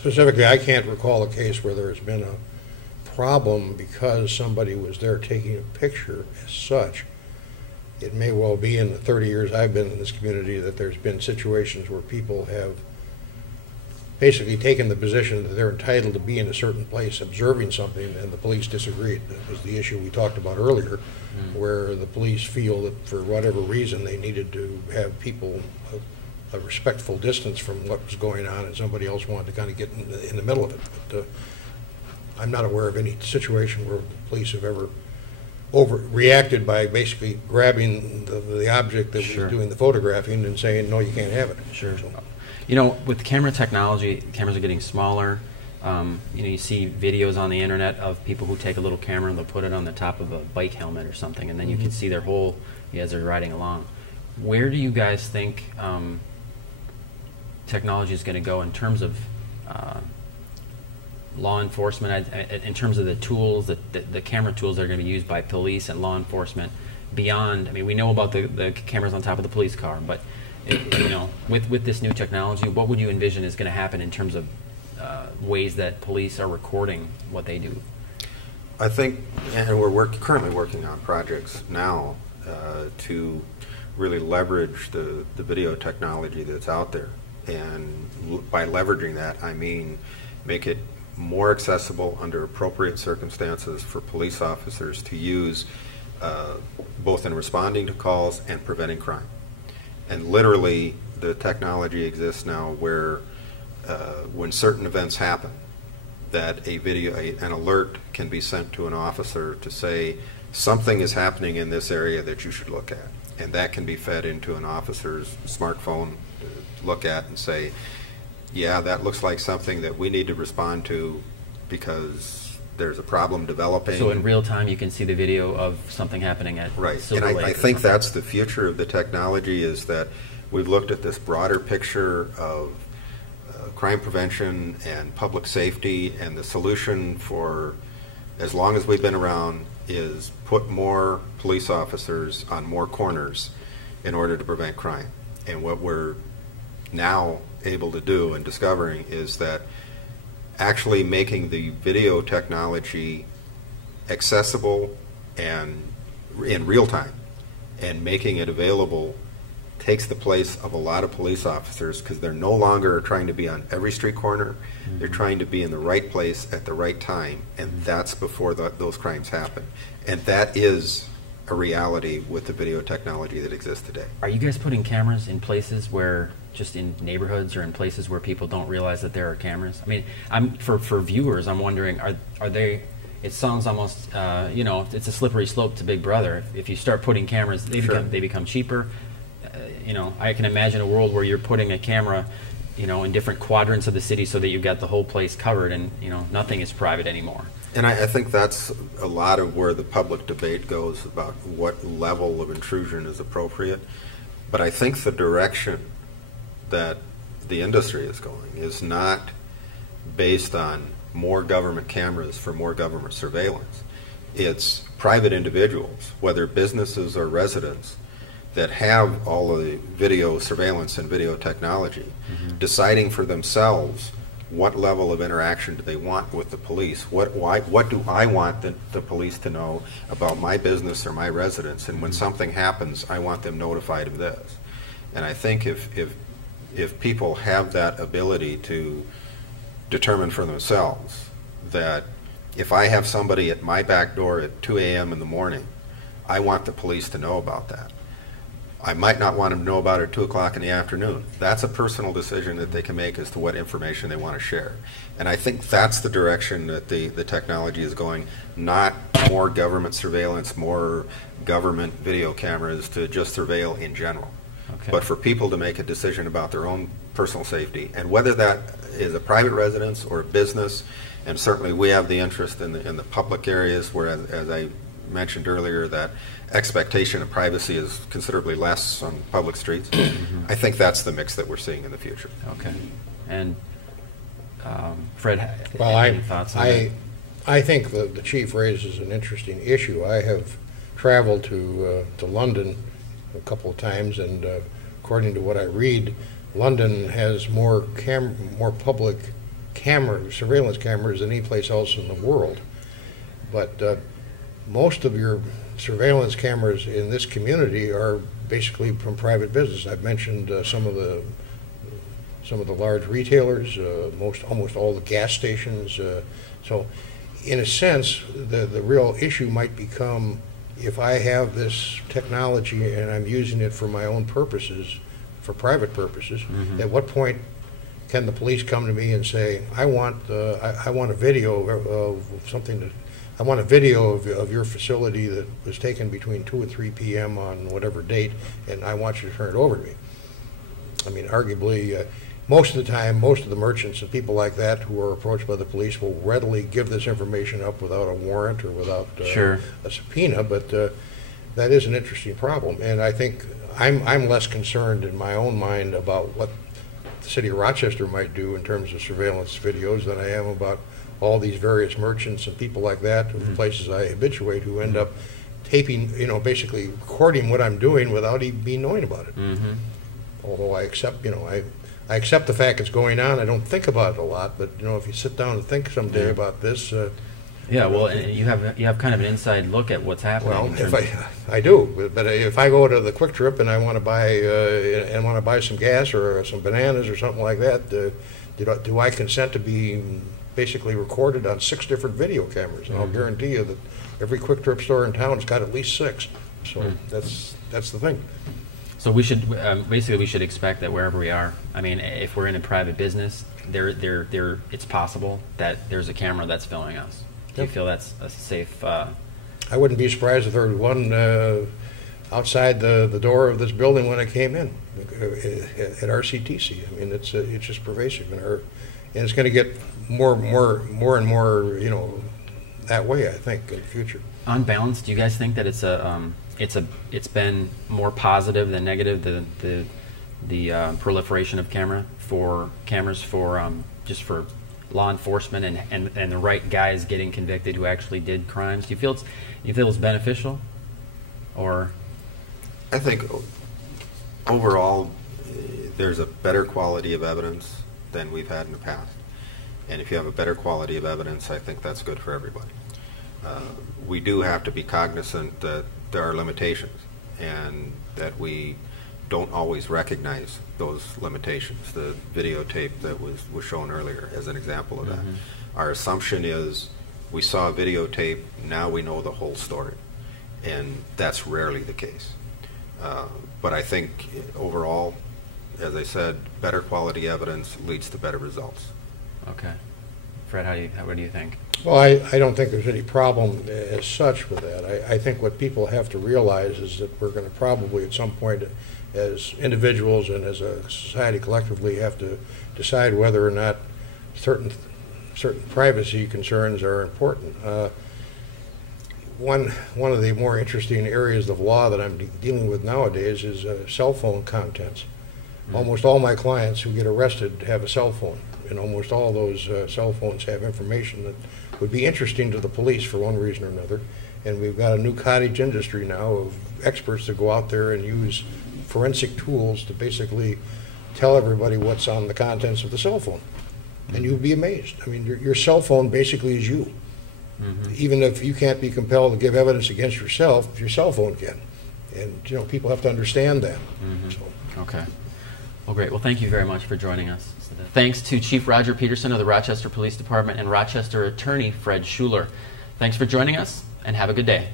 specifically, I can't recall a case where there's been a problem because somebody was there taking a picture as such. It may well be in the 30 years I've been in this community that there's been situations where people have basically taken the position that they're entitled to be in a certain place observing something, and the police disagreed. That was the issue we talked about earlier, where the police feel that for whatever reason they needed to have people a respectful distance from what was going on, and somebody else wanted to kind of get in the middle of it. But I'm not aware of any situation where the police have ever overreacted by basically grabbing the object that was doing the photographing and saying, no, you can't have it. Sure. So, you know, with camera technology, cameras are getting smaller. You know, you see videos on the internet of people who take a little camera and they'll put it on the top of a bike helmet or something, and then you can see their whole as they're riding along. Where do you guys think technology is going to go in terms of law enforcement, in terms of the tools, the camera tools that are going to be used by police and law enforcement beyond? I mean, we know about the cameras on top of the police car, but you know, with this new technology, what would you envision is going to happen in terms of ways that police are recording what they do? I think, and we're currently working on projects now to really leverage the video technology that's out there. And by leveraging that, I mean make it more accessible under appropriate circumstances for police officers to use, both in responding to calls and preventing crime. And literally, the technology exists now where when certain events happen, that an alert can be sent to an officer to say something is happening in this area that you should look at. And that can be fed into an officer's smartphone to look at and say, yeah, that looks like something that we need to respond to because there's a problem developing. So in real time you can see the video of something happening at Silver Lake. And I think that's the future of the technology, is that we've looked at this broader picture of crime prevention and public safety, and the solution for as long as we've been around is put more police officers on more corners in order to prevent crime. And what we're now able to do and discovering is that actually making the video technology accessible and in real time and making it available takes the place of a lot of police officers, because they're no longer trying to be on every street corner. They're trying to be in the right place at the right time, and that's before those crimes happen. And that is a reality with the video technology that exists today. Are you guys putting cameras in places where, just in neighborhoods or in places where people don't realize that there are cameras? I mean, for viewers, I'm wondering, are they? It sounds almost, you know, it's a slippery slope to Big Brother. If you start putting cameras, they become cheaper. You know, I can imagine a world where you're putting a camera, you know, in different quadrants of the city so that you've got the whole place covered, and you know, nothing is private anymore. And I think that's a lot of where the public debate goes about what level of intrusion is appropriate. But I think the direction that the industry is going is not based on more government cameras for more government surveillance. It's private individuals, whether businesses or residents, that have all of the video surveillance and video technology, deciding for themselves what level of interaction do they want with the police. What do I want the police to know about my business or my residents? And when something happens, I want them notified of this. And I think if people have that ability to determine for themselves that if I have somebody at my back door at 2 a.m. in the morning, I want the police to know about that. I might not want them to know about it at 2 o'clock in the afternoon. That's a personal decision that they can make as to what information they want to share. And I think that's the direction that the technology is going, not more government surveillance, more government video cameras to just surveil in general. Okay. But for people to make a decision about their own personal safety, and whether that is a private residence or a business, and certainly we have the interest in the public areas where, as I mentioned earlier, that expectation of privacy is considerably less on public streets. I think that's the mix that we're seeing in the future. Okay. And Fred, well, any thoughts on that? I think the chief raises an interesting issue. I have traveled to London a couple of times, and according to what I read, London has more public surveillance cameras than any place else in the world. But most of your surveillance cameras in this community are basically from private business. I've mentioned some of the large retailers, almost all the gas stations. So, in a sense, the real issue might become, if I have this technology and I'm using it for my own purposes, for private purposes, at what point can the police come to me and say, I want a video of something I want a video of your facility that was taken between 2 and 3 p.m. on whatever date, and I want you to turn it over to me. I mean, arguably, most of the time, most of the merchants and people like that who are approached by the police will readily give this information up without a warrant or without a subpoena, but that is an interesting problem. And I think I'm less concerned in my own mind about what the city of Rochester might do in terms of surveillance videos than I am about all these various merchants and people like that, the places I habituate, who end up taping, basically recording what I'm doing without even being knowing about it. Although I accept, I accept the fact it's going on. I don't think about it a lot, but if you sit down and think someday about this. Well, and you have kind of an inside look at what's happening. Well, I do, but if I go to the Quick Trip and I want to buy some gas or some bananas or something like that, do I consent to be basically recorded on 6 different video cameras? And I'll guarantee you that every Quick Trip store in town has got at least 6. So that's the thing. So we should basically we should expect that wherever we are, I mean, if we're in a private business, it's possible that there's a camera that's filming us. Do you feel that's a safe? I wouldn't be surprised if there was one outside the door of this building when I came in at RCTC. I mean, it's just pervasive, and it's going to get more and more, that way, I think, in the future. On balance, do you guys think that it's been more positive than negative, the proliferation of cameras for just for law enforcement and the right guys getting convicted who actually did crimes? Do you feel it's beneficial, or? I think overall there's a better quality of evidence than we've had in the past, and if you have a better quality of evidence, I think that's good for everybody. We do have to be cognizant that there are limitations and that we don't always recognize those limitations. The videotape that was shown earlier as an example of that. Our assumption is we saw a videotape, now we know the whole story, and that's rarely the case. But I think overall, as I said, better quality evidence leads to better results. Okay. Fred, what do you think? Well, I don't think there's any problem as such with that. I think what people have to realize is that we're going to probably at some point, as individuals and as a society collectively, have to decide whether or not certain privacy concerns are important. One of the more interesting areas of law that I'm dealing with nowadays is cell phone contents. Almost all my clients who get arrested have a cell phone, and almost all those cell phones have information that would be interesting to the police for one reason or another. And we've got a new cottage industry now of experts that go out there and use forensic tools to basically tell everybody what's on the contents of the cell phone. And you'd be amazed. I mean, your cell phone basically is you. Even if you can't be compelled to give evidence against yourself, your cell phone can. And, people have to understand that. So. Okay. Well, great. Well, thank you very much for joining us. Thanks to Chief Roger Peterson of the Rochester Police Department and Rochester Attorney Fred Schuler. Thanks for joining us, and have a good day.